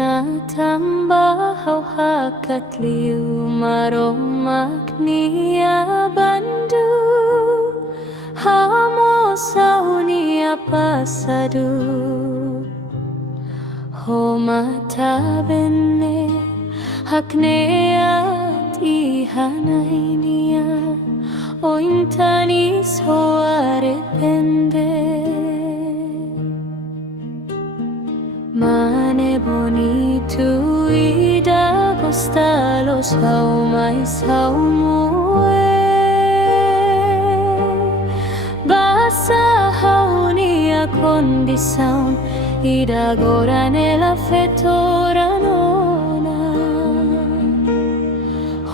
na tambah hakatliu maromak niya bandu hamo saunia pasadu ho mata benne hakneat ihanay niya o intanis ho arepende mane bonito ida costalos how my saumue basa how niya condição ida agora nella fetora nona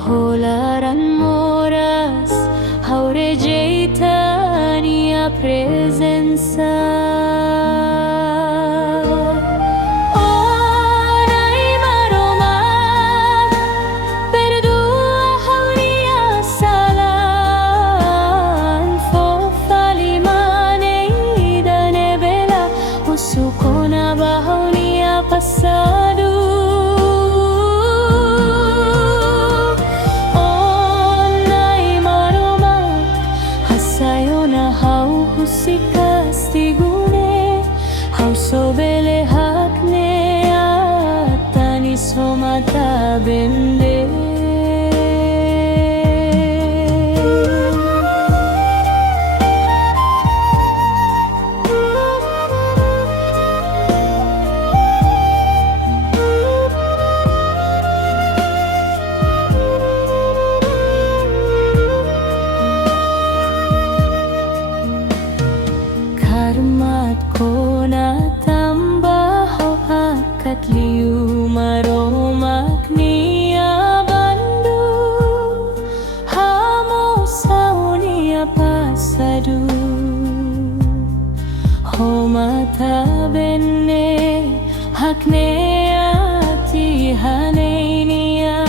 holaran moras how rejeita niya presença. Suko na bahaw niya pasado Onay maromak hasayo na haw husikas tigune haw sobele hakne at tanis ho mata bende Karmat ko na tambah hakatliu maromak niya bandu hamo saunia pasadu ho mata benne hakne ati hanay niya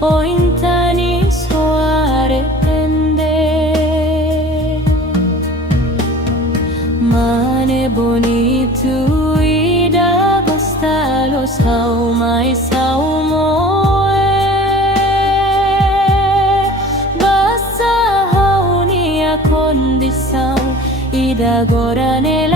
o intanis ho arepende mane bonito ida bastalos how my saumoe basa how niya condição ida agora nela